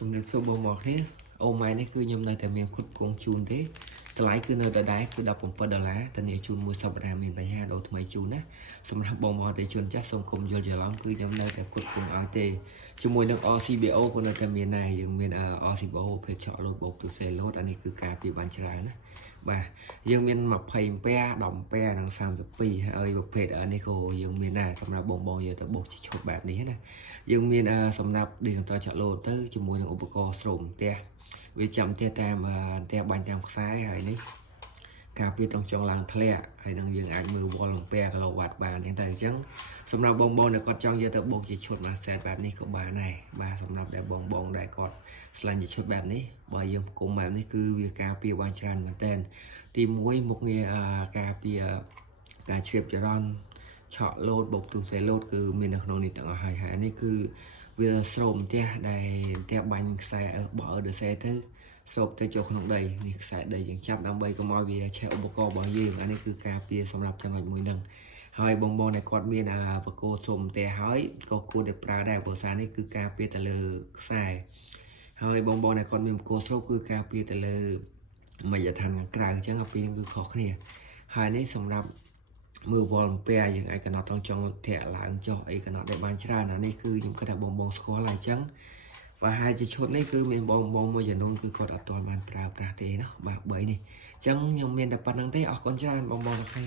ជំរាបសួរបងប្អូនគ្នាអូម៉ែនេះគឺខ្ញុំនៅតែមានគុតគងជូនទេតម្លៃគឺនៅដដែលគឺ$17តនីជូនមួយសប្តាហ៍មានបញ្ហាដូរថ្មីជូនណាសម្រាប់បងប្អូនដែលជួនចាស់សូមកុំយល់ច្រឡំគឺខ្ញុំនៅតែគុតគងឲ្យទេជាមួយនឹង RCBO ក៏នៅតែមានដែរយើងមាន RCBO ប្រភេទឆក់លូតបូកទូសេលូតអានេះគឺការពីបានច្រើនណាបាទយើងមាន20អាំពែ10អាំពែនិង32ហើយប្រភេទនេះក៏យើងមានដែរសម្រាប់បងយកទៅបូកជាឈុតបែបនេះណាយើងមានសម្រាប់ឌីកន្តឆក់លូតទៅជាមួយនឹងឧបករណ៍ស្រោមផ្ទះវាចាំផ្ទះតាមផ្ទះបាញ់តាមខ្សែហើយនេះការពារต้องចង់ឡើងធ្លាក់ហើយនឹងយើងអាចមើលវ៉លអំពែគីឡូវ៉ាត់បានអញ្ចឹងតែអញ្ចឹងសម្រាប់បងដែលគាត់ចង់យកទៅបូកជាឈុតមួយសែតបែបនេះក៏បានដែរបាទសម្រាប់ដែលបងដែលគាត់ឆ្លាញ់ជាឈុតបែបនេះបើយើងគុំបែបនេះគឺវាការពារបានច្រើនមែនតើទី1មុខងារការពារការជ្រាបចរន្តឆក់លូតបូកទូសេលូតគឺមាននៅក្នុងនេះទាំងអស់ហើយនេះគឺវាស្រោមផ្ទះដែលផ្ទះបាញ់ខ្សែបោះដឺសេទៅសូបទៅចូលក្នុងដីនេះខ្សែដីយើងចាប់ដើម្បីកុំឲ្យវាឆេះឧបករណ៍របស់យើងអានេះគឺការពារសម្រាប់ចំណុចមួយហ្នឹងហើយបងដែលគាត់មានបកគោសុំផ្ទះហើយក៏គួរតែប្រើដែរព្រោះសារនេះគឺការពារទៅលើខ្សែហើយបងដែលគាត់មានបកគោស្រូបគឺការពារទៅលើមជ្ឈដ្ឋានខាងក្រៅអញ្ចឹងអាពីរគឺខុសគ្នាហើយនេះសម្រាប់មើលវ៉លអំពែយើងអាចកំណត់ต้องចង់ធាក់ឡើងចុះអីកំណត់ได้បានច្រើនអានេះគឺខ្ញុំគិតថាបងស្គាល់ហើយអញ្ចឹងvà hai chiếc chốt này cứ mình bong bây giờ luôn cứ còn ở toàn bàn trà thế nó bạc bẫy này chẳng nhưng mình đặt bàn năng thế ở con trai bong hay